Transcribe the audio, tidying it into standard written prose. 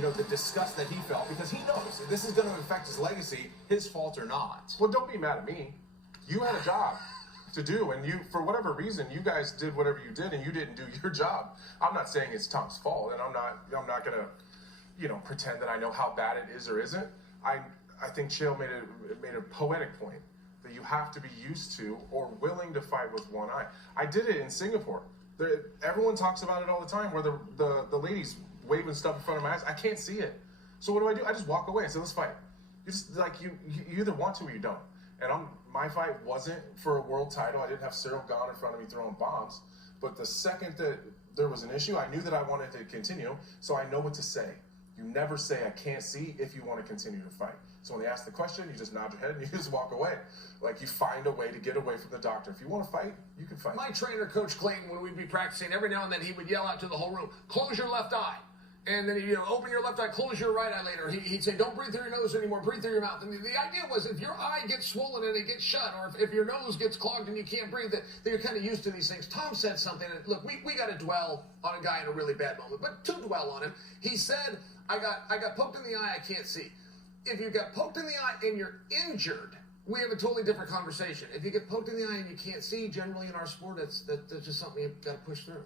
the disgust that he felt, because he knows this is going to affect his legacy, his fault or not. Well, don't be mad at me. You had a job to do, and you, for whatever reason, you guys did whatever you did, and you didn't do your job. I'm not saying it's Tom's fault, and I'm not gonna, pretend that I know how bad it is or isn't. I think Chael made a poetic point that you have to be used to or willing to fight with one eye. I did it in Singapore. Everyone talks about it all the time, where the ladies waving stuff in front of my eyes. I can't see it. So what do? I just walk away and say, let's fight. It's like you either want to or you don't. And my fight wasn't for a world title. I didn't have Ciryl Gane in front of me throwing bombs. But the second that there was an issue, I knew that I wanted to continue, so I know what to say. You never say I can't see if you want to continue to fight. So when they ask the question, you just nod your head and you just walk away. Like, you find a way to get away from the doctor. If you want to fight, you can fight. My trainer, Coach Clayton, when we'd be practicing, every now and then he would yell out to the whole room, close your left eye. And then he'd open your left eye, close your right eye later. He'd say, don't breathe through your nose anymore, breathe through your mouth. And the idea was, if your eye gets swollen and it gets shut, or if your nose gets clogged and you can't breathe, that you're kind of used to these things. Tom said something, and look, we got to dwell on a guy in a really bad moment, but to dwell on him, he said, I got poked in the eye, I can't see. If you got poked in the eye and you're injured, we have a totally different conversation. If you get poked in the eye and you can't see, generally in our sport, that's just something you've got to push through.